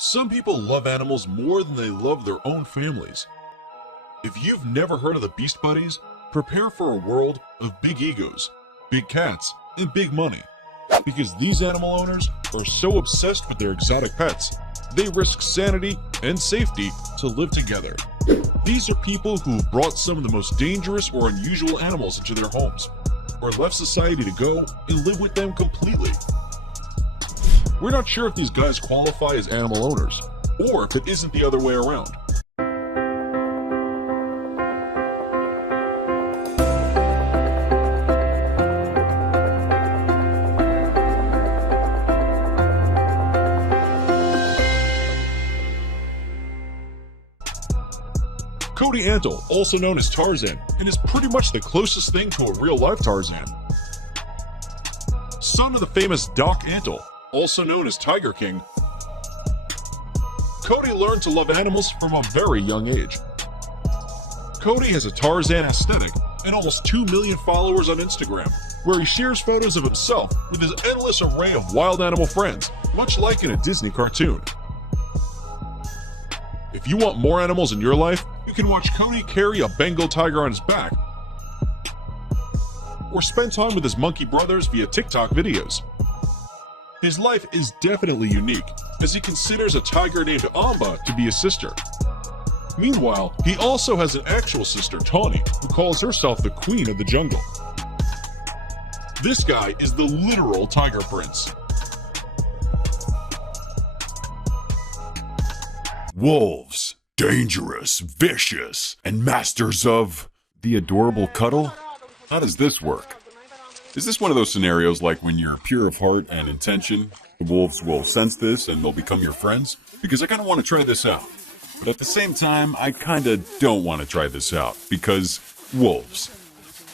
Some people love animals more than they love their own families. If you've never heard of the Beast Buddies, prepare for a world of big egos, big cats, and big money. Because these animal owners are so obsessed with their exotic pets, they risk sanity and safety to live together. These are people who have brought some of the most dangerous or unusual animals into their homes, or left society to go and live with them completely. We're not sure if these guys qualify as animal owners, or if it isn't the other way around. Cody Antle, also known as Tarzan, and is pretty much the closest thing to a real-life Tarzan. Son of the famous Doc Antle, also known as Tiger King. Cody learned to love animals from a very young age. Cody has a Tarzan aesthetic and almost 2 million followers on Instagram, where he shares photos of himself with his endless array of wild animal friends, much like in a Disney cartoon. If you want more animals in your life, you can watch Cody carry a Bengal tiger on his back, or spend time with his monkey brothers via TikTok videos. His life is definitely unique, as he considers a tiger named Amba to be his sister. Meanwhile, he also has an actual sister, Tawny, who calls herself the queen of the jungle. This guy is the literal tiger prince. Wolves, dangerous, vicious, and masters of the adorable cuddle? How does this work? Is this one of those scenarios like when you're pure of heart and intention, the wolves will sense this and they'll become your friends? Because I kind of want to try this out. But at the same time, I kind of don't want to try this out because wolves.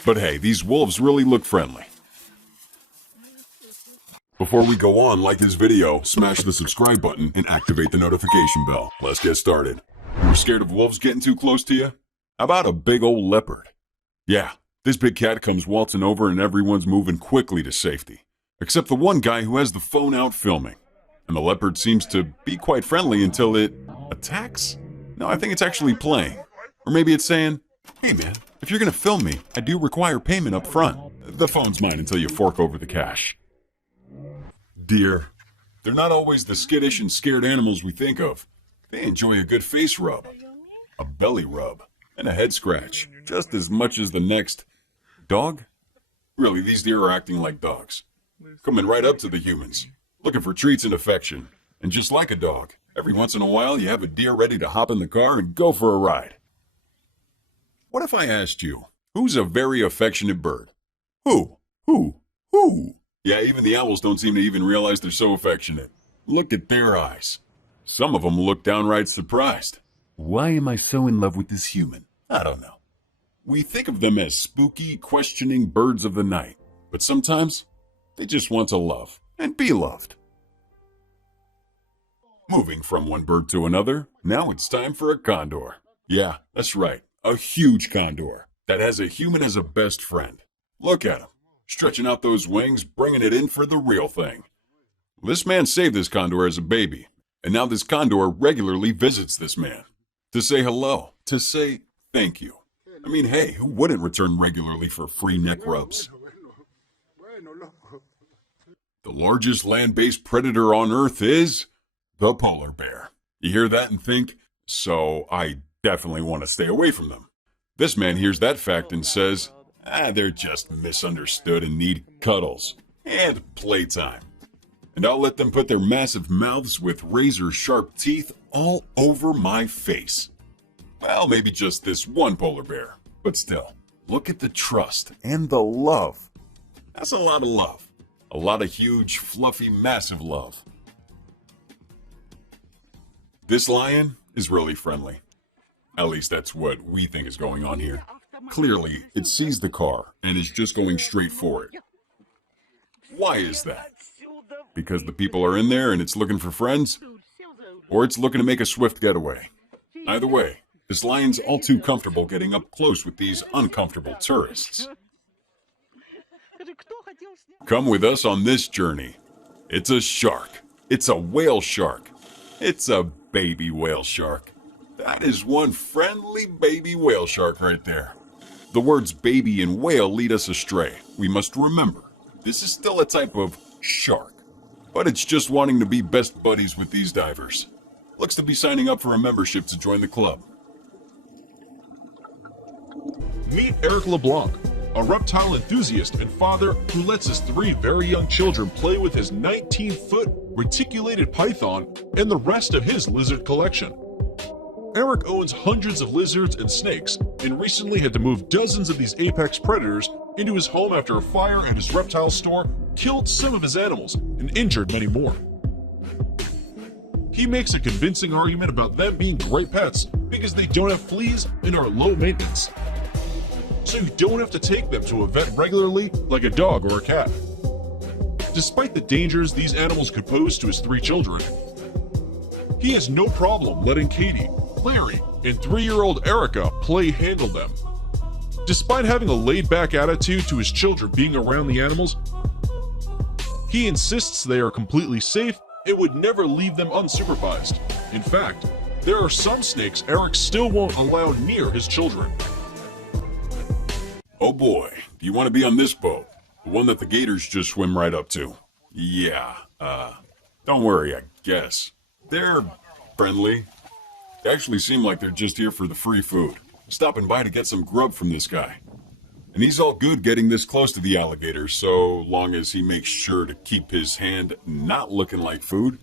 But hey, these wolves really look friendly. Before we go on, like this video, smash the subscribe button, and activate the notification bell. Let's get started. You're scared of wolves getting too close to you? How about a big old leopard? Yeah, this big cat comes waltzing over and everyone's moving quickly to safety. Except the one guy who has the phone out filming. And the leopard seems to be quite friendly until it attacks? No, I think it's actually playing. Or maybe it's saying, hey man, if you're gonna film me, I do require payment up front. The phone's mine until you fork over the cash. Deer. They're not always the skittish and scared animals we think of. They enjoy a good face rub, a belly rub, and a head scratch, just as much as the next dog. Really, these deer are acting like dogs, coming right up to the humans, looking for treats and affection. And just like a dog, every once in a while you have a deer ready to hop in the car and go for a ride. What if I asked you, who's a very affectionate bird? Who? Yeah, even the owls don't seem to even realize they're so affectionate. Look at their eyes. Some of them look downright surprised. Why am I so in love with this human? I don't know. We think of them as spooky, questioning birds of the night. But sometimes, they just want to love and be loved. Moving from one bird to another, now it's time for a condor. Yeah, that's right, a huge condor that has a human as a best friend. Look at him. Stretching out those wings, bringing it in for the real thing. This man saved this condor as a baby, and now this condor regularly visits this man to say hello, to say thank you. I mean, hey, who wouldn't return regularly for free neck rubs? The largest land-based predator on Earth is the polar bear. You hear that and think, so I definitely want to stay away from them. This man hears that fact and says, they're just misunderstood and need cuddles and playtime. And I'll let them put their massive mouths with razor-sharp teeth all over my face. Well, maybe just this one polar bear, but still, look at the trust and the love. That's a lot of love. A lot of huge, fluffy, massive love. This lion is really friendly. At least that's what we think is going on here. Clearly, it sees the car and is just going straight for it. Why is that? Because the people are in there and it's looking for friends? Or it's looking to make a swift getaway? Either way, this lion's all too comfortable getting up close with these uncomfortable tourists. Come with us on this journey. It's a shark. It's a whale shark. It's a baby whale shark. That is one friendly baby whale shark right there. The words baby and whale lead us astray. We must remember, this is still a type of shark, but it's just wanting to be best buddies with these divers. Looks to be signing up for a membership to join the club. Meet Eric LeBlanc, a reptile enthusiast and father who lets his 3 very young children play with his 19-foot reticulated python and the rest of his lizard collection. Eric owns hundreds of lizards and snakes and recently had to move dozens of these apex predators into his home after a fire at his reptile store killed some of his animals and injured many more. He makes a convincing argument about them being great pets because they don't have fleas and are low maintenance. So you don't have to take them to a vet regularly like a dog or a cat. Despite the dangers these animals could pose to his 3 children, he has no problem letting Katie, Larry, and 3-year-old Erica play handle them. Despite having a laid-back attitude to his children being around the animals, he insists they are completely safe and would never leave them unsupervised. In fact, there are some snakes Eric still won't allow near his children. Oh boy, do you want to be on this boat? The one that the gators just swim right up to? Yeah, don't worry, I guess. They're friendly. They actually seem like they're just here for the free food. Stopping by to get some grub from this guy. And he's all good getting this close to the alligator, so long as he makes sure to keep his hand not looking like food.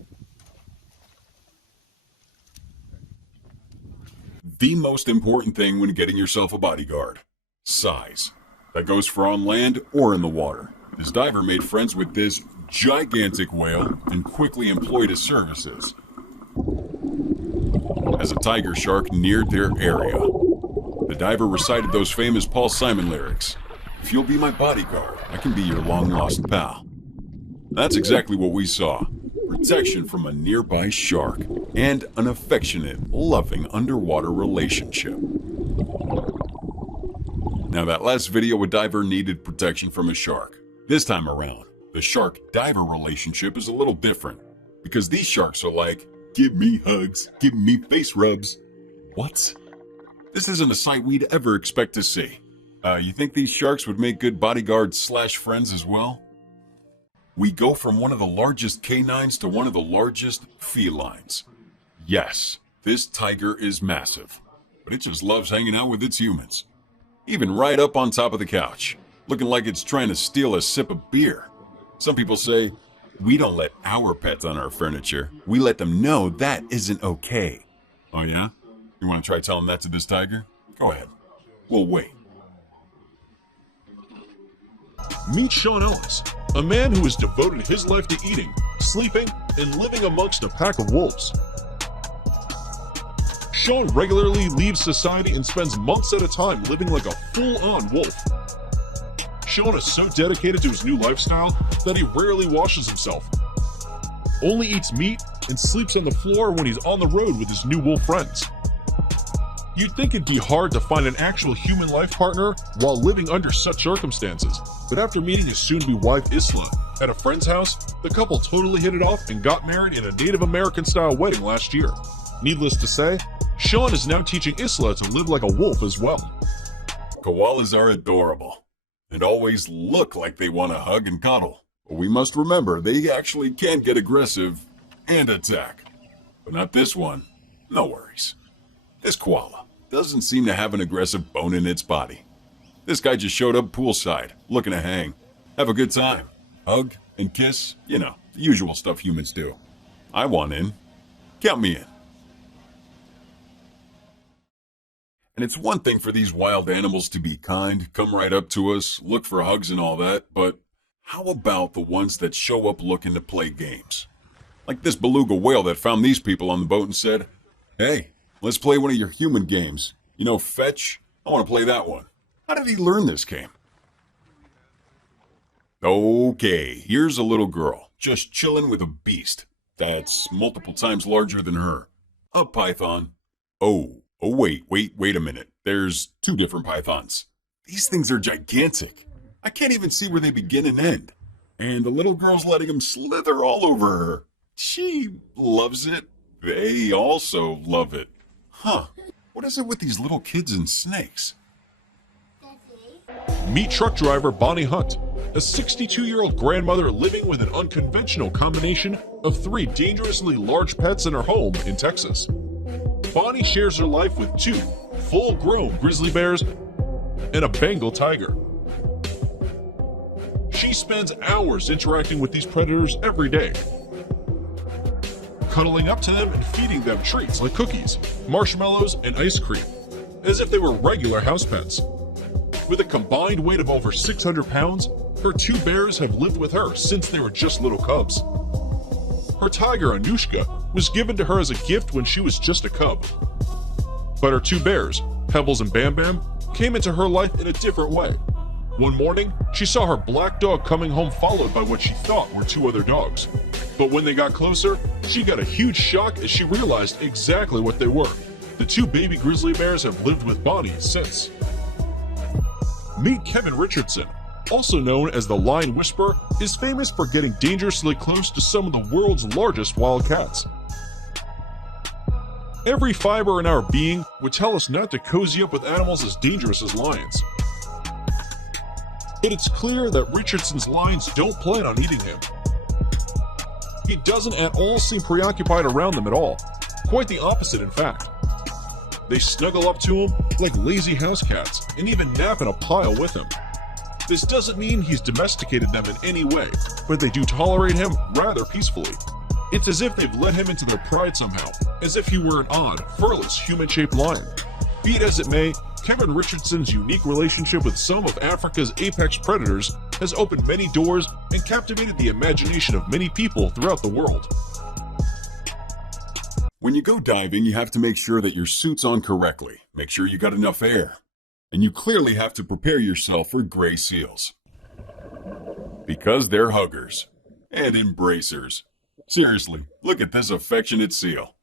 The most important thing when getting yourself a bodyguard: size. That goes for on land or in the water. This diver made friends with this gigantic whale and quickly employed his services as a tiger shark neared their area. The diver recited those famous Paul Simon lyrics: "If you'll be my bodyguard, I can be your long-lost pal." That's exactly what we saw. Protection from a nearby shark and an affectionate, loving underwater relationship. Now that last video, a diver needed protection from a shark. This time around, the shark-diver relationship is a little different, because these sharks are like, give me hugs, give me face rubs. What? This isn't a sight we'd ever expect to see. You think these sharks would make good bodyguards/friends as well? We go from one of the largest canines to one of the largest felines. Yes, this tiger is massive, but it just loves hanging out with its humans. Even right up on top of the couch, looking like it's trying to steal a sip of beer. Some people say, we don't let our pets on our furniture. We let them know that isn't okay. Oh yeah? You want to try telling that to this tiger? Go ahead. We'll wait. Meet Sean Ellis, a man who has devoted his life to eating, sleeping, and living amongst a pack of wolves. Sean regularly leaves society and spends months at a time living like a full-on wolf. Sean is so dedicated to his new lifestyle that he rarely washes himself, only eats meat, and sleeps on the floor when he's on the road with his new wolf friends. You'd think it'd be hard to find an actual human life partner while living under such circumstances, but after meeting his soon-to-be wife Isla at a friend's house, the couple totally hit it off and got married in a Native American-style wedding last year. Needless to say, Sean is now teaching Isla to live like a wolf as well. Koalas are adorable and always look like they want to hug and cuddle. But we must remember they actually can get aggressive and attack. But not this one. No worries. This koala doesn't seem to have an aggressive bone in its body. This guy just showed up poolside, looking to hang. Have a good time. Hug and kiss, you know, the usual stuff humans do. I want in. Count me in. And it's one thing for these wild animals to be kind, come right up to us, look for hugs and all that, but how about the ones that show up looking to play games? Like this beluga whale that found these people on the boat and said, "Hey, let's play one of your human games. You know, fetch? I want to play that one." How did he learn this game? Okay, here's a little girl, just chilling with a beast that's multiple times larger than her. A python. Oh, wait a minute. There's 2 different pythons. These things are gigantic. I can't even see where they begin and end. And the little girl's letting him slither all over her. She loves it. They also love it. Huh. What is it with these little kids and snakes? Meet truck driver Bonnie Hunt, a 62-year-old grandmother living with an unconventional combination of 3 dangerously large pets in her home in Texas. Bonnie shares her life with 2 full-grown grizzly bears and a Bengal tiger. She spends hours interacting with these predators every day, cuddling up to them and feeding them treats like cookies, marshmallows, and ice cream, as if they were regular house pets. With a combined weight of over 600 pounds, her 2 bears have lived with her since they were just little cubs. Her tiger, Anushka, was given to her as a gift when she was just a cub. But her 2 bears, Pebbles and Bam Bam, came into her life in a different way. One morning, she saw her black dog coming home followed by what she thought were 2 other dogs. But when they got closer, she got a huge shock as she realized exactly what they were. The 2 baby grizzly bears have lived with Bonnie since. Meet Kevin Richardson, also known as the Lion Whisperer, is famous for getting dangerously close to some of the world's largest wild cats. Every fiber in our being would tell us not to cozy up with animals as dangerous as lions. But it's clear that Richardson's lions don't plan on eating him. He doesn't at all seem preoccupied around them at all. Quite the opposite, in fact. They snuggle up to him like lazy house cats and even nap in a pile with him. This doesn't mean he's domesticated them in any way, but they do tolerate him rather peacefully. It's as if they've let him into their pride somehow, as if he were an odd, furless, human-shaped lion. Be it as it may, Kevin Richardson's unique relationship with some of Africa's apex predators has opened many doors and captivated the imagination of many people throughout the world. When you go diving, you have to make sure that your suit's on correctly. Make sure you got enough air. And you clearly have to prepare yourself for gray seals. Because they're huggers and embracers. Seriously, look at this affectionate seal.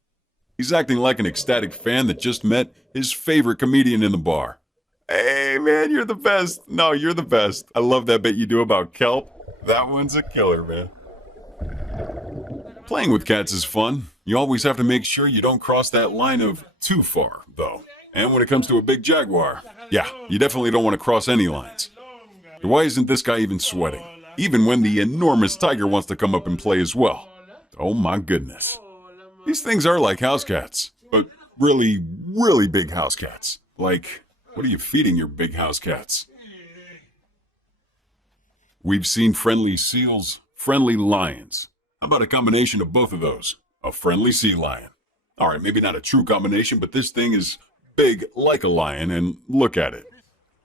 He's acting like an ecstatic fan that just met his favorite comedian in the bar. Hey man, you're the best. No, you're the best. I love that bit you do about kelp. That one's a killer, man. Playing with cats is fun. You always have to make sure you don't cross that line of too far, though. And when it comes to a big jaguar, yeah, you definitely don't want to cross any lines. Why isn't this guy even sweating? Even when the enormous tiger wants to come up and play as well. Oh my goodness. These things are like house cats, but really, really big house cats. Like, what are you feeding your big house cats? We've seen friendly seals, friendly lions. How about a combination of both of those? A friendly sea lion. All right, maybe not a true combination, but this thing is big like a lion, and look at it.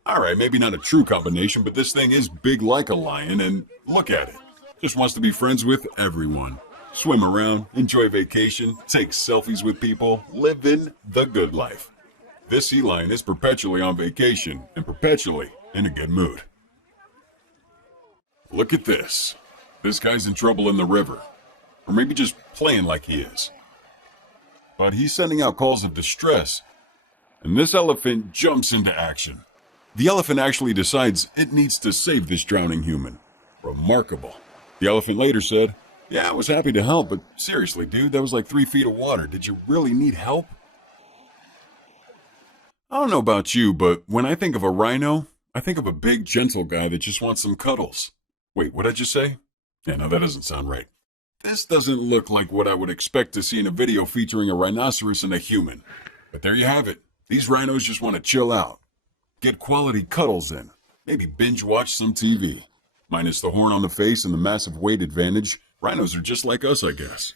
All right, maybe not a true combination, but this thing is big like a lion, and look at it. Just wants to be friends with everyone. Swim around, enjoy vacation, take selfies with people, living the good life. This sea lion is perpetually on vacation and perpetually in a good mood. Look at this. This guy's in trouble in the river. Or maybe just playing like he is. But he's sending out calls of distress. And this elephant jumps into action. The elephant actually decides it needs to save this drowning human. Remarkable. The elephant later said, "Yeah, I was happy to help, but seriously, dude, that was like 3 feet of water. Did you really need help?" I don't know about you, but when I think of a rhino, I think of a big, gentle guy that just wants some cuddles. Wait, what'd I just say? Yeah, no, that doesn't sound right. This doesn't look like what I would expect to see in a video featuring a rhinoceros and a human. But there you have it. These rhinos just want to chill out. Get quality cuddles in. Maybe binge watch some TV. Minus the horn on the face and the massive weight advantage, rhinos are just like us, I guess.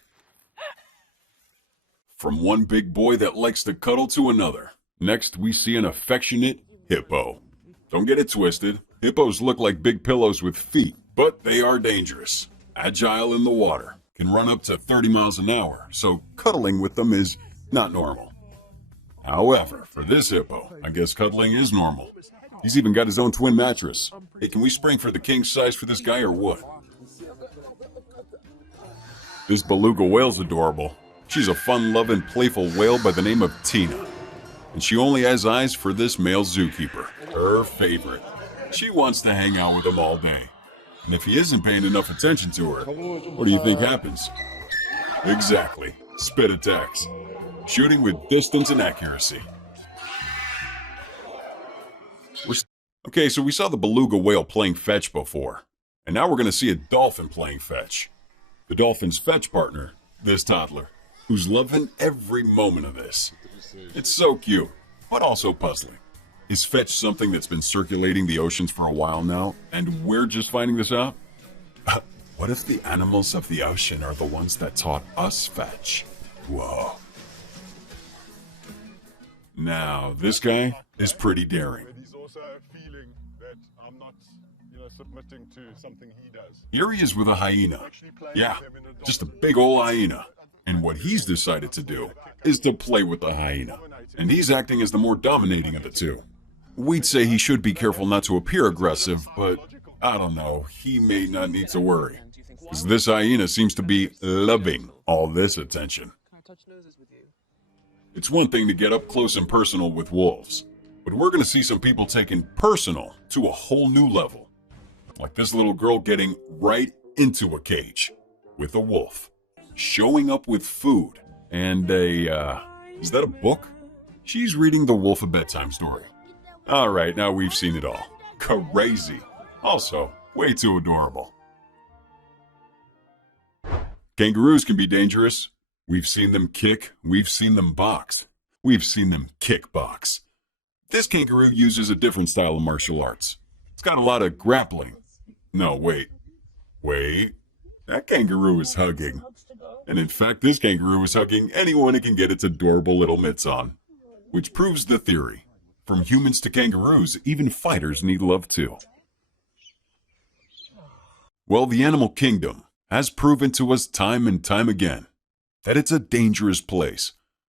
From one big boy that likes to cuddle to another. Next, we see an affectionate hippo. Don't get it twisted. Hippos look like big pillows with feet, but they are dangerous. Agile in the water, can run up to 30 miles an hour, so cuddling with them is not normal. However, for this hippo, I guess cuddling is normal. He's even got his own twin mattress. Hey, can we spring for the king size for this guy or what? This beluga whale's adorable. She's a fun-loving, playful whale by the name of Tina. And she only has eyes for this male zookeeper, her favorite. She wants to hang out with him all day. And if he isn't paying enough attention to her, what do you think happens? Exactly. spit attacks, shooting with distance and accuracy. Okay, so we saw the beluga whale playing fetch before, and now we're going to see a dolphin playing fetch. The dolphin's fetch partner, this toddler, who's loving every moment of this. It's so cute, but also puzzling. Is fetch something that's been circulating the oceans for a while now, and we're just finding this out? What if the animals of the ocean are the ones that taught us fetch? Whoa. Now, this guy is pretty daring. He's also feeling that I'm not, submitting to something he does. Here he is with a hyena. Yeah, just a big ol' hyena. And what he's decided to do is to play with the hyena. And he's acting as the more dominating of the two. We'd say he should be careful not to appear aggressive, but I don't know, he may not need to worry. Because this hyena seems to be loving all this attention. It's one thing to get up close and personal with wolves, but we're going to see some people taking personal to a whole new level. Like this little girl getting right into a cage with a wolf, showing up with food, and is that a book? She's reading the wolf a bedtime story. All right, now we've seen it all. Crazy. Also, way too adorable. Kangaroos can be dangerous. We've seen them kick, we've seen them box, we've seen them kickbox. This kangaroo uses a different style of martial arts. It's got a lot of grappling. No, wait. That kangaroo is hugging. And in fact, this kangaroo is hugging anyone it can get its adorable little mitts on. Which proves the theory. From humans to kangaroos, even fighters need love too. Well, the animal kingdom has proven to us time and time again that it's a dangerous place.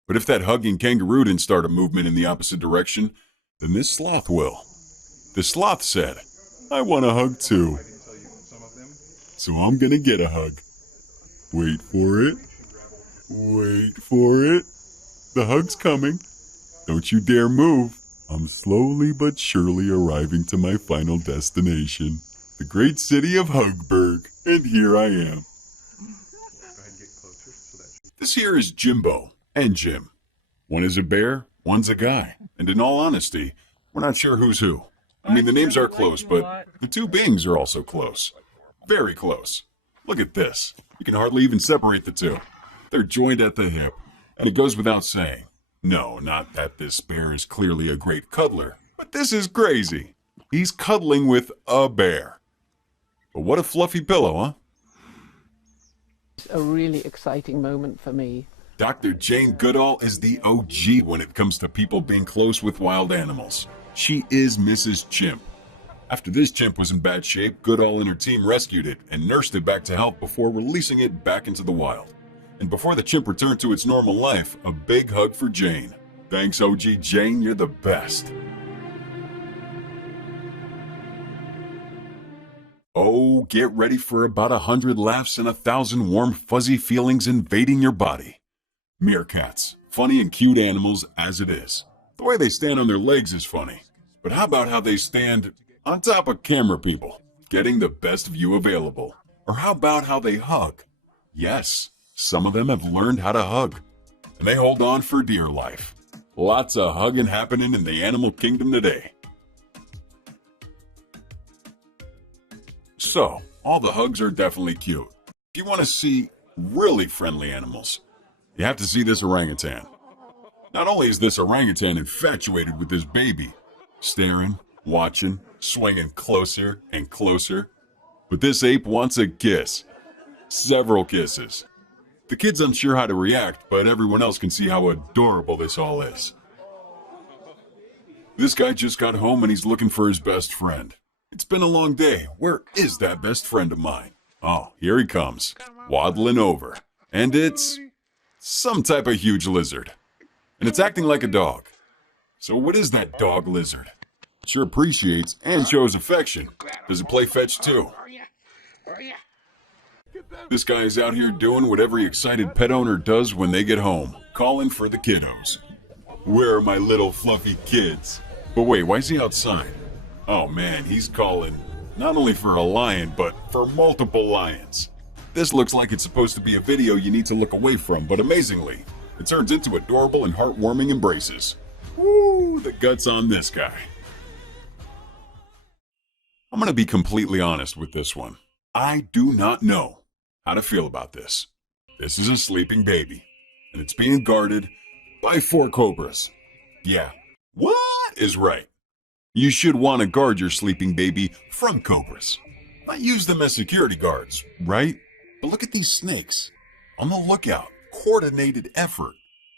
But if that hugging kangaroo didn't start a movement in the opposite direction, then this sloth will. The sloth said, I want a hug too. So I'm gonna get a hug. Wait for it. Wait for it. The hug's coming. Don't you dare move. I'm slowly but surely arriving to my final destination, the great city of Hugburg, and here I am. This here is Jimbo and Jim. One is a bear, one's a guy, and in all honesty, we're not sure who's who. I mean, the names are close, but the two beings are also close. Very close. Look at this. You can hardly even separate the two. They're joined at the hip, and it goes without saying. No, not that this bear is clearly a great cuddler, but this is crazy. He's cuddling with a bear. But what a fluffy pillow, huh? It's a really exciting moment for me. Dr. Jane Goodall is the OG when it comes to people being close with wild animals. She is Mrs. Chimp. After this chimp was in bad shape, Goodall and her team rescued it and nursed it back to health before releasing it back into the wild. And before the chimp returned to its normal life, a big hug for Jane. Thanks, OG Jane, you're the best. Oh, get ready for about 100 laughs and 1,000 warm, fuzzy feelings invading your body. Meerkats, funny and cute animals as it is. The way they stand on their legs is funny. But how about how they stand on top of camera people, getting the best view available? Or how about how they hug? Yes, some of them have learned how to hug, and they hold on for dear life. Lots of hugging happening in the animal kingdom today. So, all the hugs are definitely cute. If you want to see really friendly animals, you have to see this orangutan. Not only is this orangutan infatuated with this baby, staring, watching, swinging closer and closer, but this ape wants a kiss. Several kisses. The kid's unsure how to react, but everyone else can see how adorable this all is. This guy just got home and he's looking for his best friend. It's been a long day. Where is that best friend of mine? Oh, here he comes, waddling over. And it's some type of huge lizard. And it's acting like a dog. So what is that dog lizard? It sure appreciates and shows affection. Does it play fetch too? This guy is out here doing what every excited pet owner does when they get home, calling for the kiddos. Where are my little fluffy kids? But wait, why is he outside? Oh man, he's calling not only for a lion, but for multiple lions. This looks like it's supposed to be a video you need to look away from, but amazingly, it turns into adorable and heartwarming embraces. Woo, the guts on this guy. I'm gonna be completely honest with this one. I do not know how to feel about this. This is a sleeping baby, and it's being guarded by 4 cobras. Yeah, what is right? You should want to guard your sleeping baby from cobras. Not use them as security guards, right? But look at these snakes. On the lookout, coordinated effort.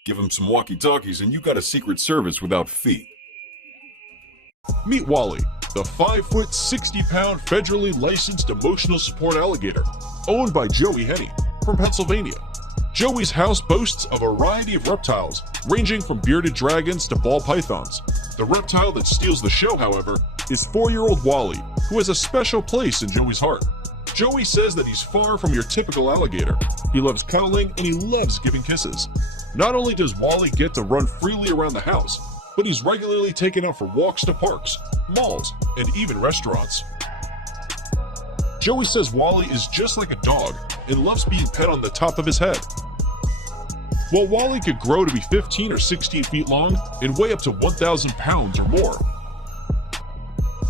Give them some walkie-talkies and you got a secret service without feet. Meet Wally, the 5-foot, 60-pound federally licensed emotional support alligator, owned by Joey Henney from Pennsylvania. Joey's house boasts a variety of reptiles, ranging from bearded dragons to ball pythons. The reptile that steals the show, however, is 4-year-old Wally, who has a special place in Joey's heart. Joey says that he's far from your typical alligator. He loves cuddling and he loves giving kisses. Not only does Wally get to run freely around the house, but he's regularly taken out for walks to parks, malls, and even restaurants. Joey says Wally is just like a dog and loves being pet on the top of his head. While Wally could grow to be 15 or 16 feet long and weigh up to 1,000 pounds or more,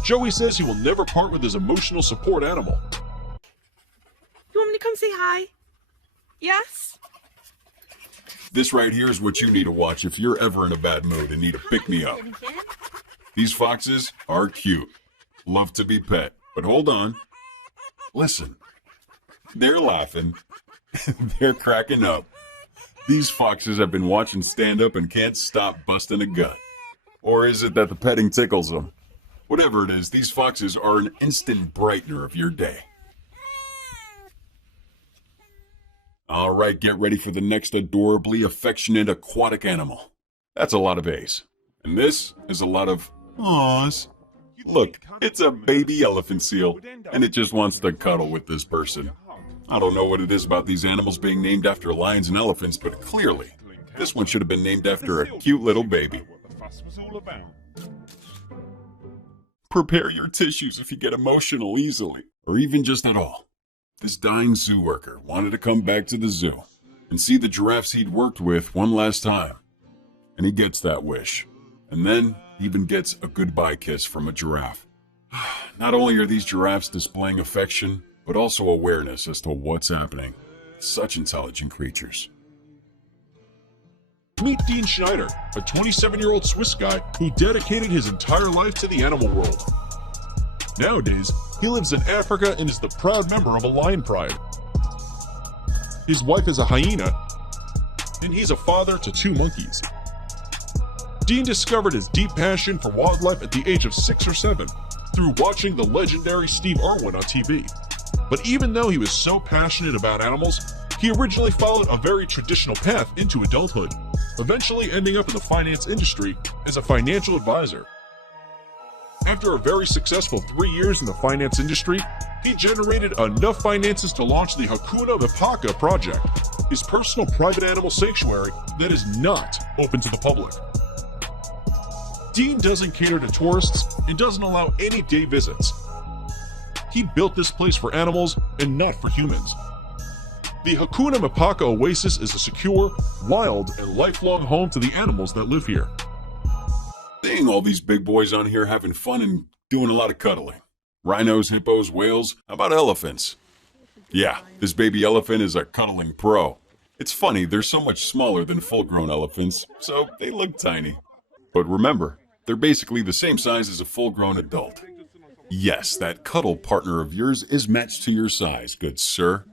Joey says he will never part with his emotional support animal. You want me to come say hi? Yes? This right here is what you need to watch if you're ever in a bad mood and need a pick-me-up. These foxes are cute. Love to be pet. But hold on. Listen. They're laughing. They're cracking up. These foxes have been watching stand-up and can't stop busting a gut. Or is it that the petting tickles them? Whatever it is, these foxes are an instant brightener of your day. All right, get ready for the next adorably affectionate aquatic animal. That's a lot of A's. And this is a lot of awes. Look, it's a baby elephant seal, and it just wants to cuddle with this person. I don't know what it is about these animals being named after lions and elephants, but clearly, this one should have been named after a cute little baby. Prepare your tissues if you get emotional easily, or even just at all. This dying zoo worker wanted to come back to the zoo and see the giraffes he'd worked with one last time. And he gets that wish. And then he even gets a goodbye kiss from a giraffe. Not only are these giraffes displaying affection, but also awareness as to what's happening. Such intelligent creatures. Meet Dean Schneider, a 27-year-old Swiss guy who dedicated his entire life to the animal world. Nowadays, he lives in Africa and is the proud member of a lion pride. His wife is a hyena, and he's a father to 2 monkeys. Dean discovered his deep passion for wildlife at the age of 6 or 7 through watching the legendary Steve Irwin on TV. But even though he was so passionate about animals, he originally followed a very traditional path into adulthood, eventually ending up in the finance industry as a financial advisor. After a very successful 3 years in the finance industry, he generated enough finances to launch the Hakuna Matata project, his personal private animal sanctuary that is not open to the public. Dean doesn't cater to tourists and doesn't allow any day visits. He built this place for animals and not for humans. The Hakuna Matata Oasis is a secure, wild, and lifelong home to the animals that live here. Seeing all these big boys on here having fun and doing a lot of cuddling. Rhinos, hippos, whales, how about elephants? Yeah, this baby elephant is a cuddling pro. It's funny, they're so much smaller than full-grown elephants, so they look tiny. But remember, they're basically the same size as a full-grown adult. Yes, that cuddle partner of yours is matched to your size, good sir.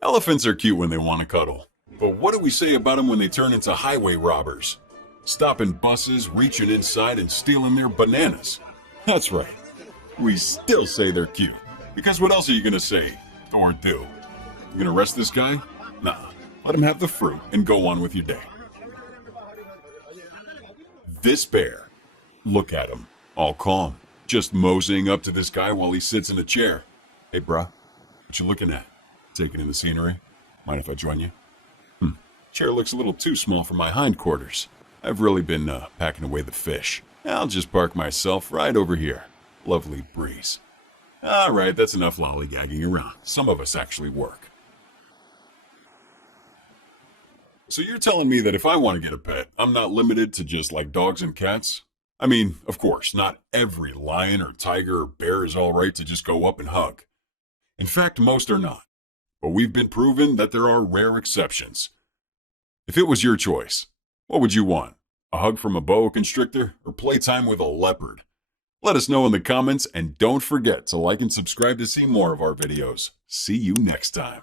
Elephants are cute when they want to cuddle. But what do we say about them when they turn into highway robbers? Stopping buses, reaching inside, and stealing their bananas. That's right. We still say they're cute. Because what else are you going to say or do? You going to arrest this guy? Nah. Let him have the fruit and go on with your day. This bear. Look at him. All calm. Just moseying up to this guy while he sits in a chair. Hey, bruh. What you looking at? Taking in the scenery? Mind if I join you? Chair looks a little too small for my hindquarters. I've really been packing away the fish. I'll just park myself right over here. Lovely breeze. All right, that's enough lollygagging around. Some of us actually work. So you're telling me that if I want to get a pet, I'm not limited to just like dogs and cats? I mean, of course, not every lion or tiger or bear is all right to just go up and hug. In fact, most are not. But we've been proven that there are rare exceptions. If it was your choice, what would you want? A hug from a boa constrictor or playtime with a leopard? Let us know in the comments, and don't forget to like and subscribe to see more of our videos. See you next time.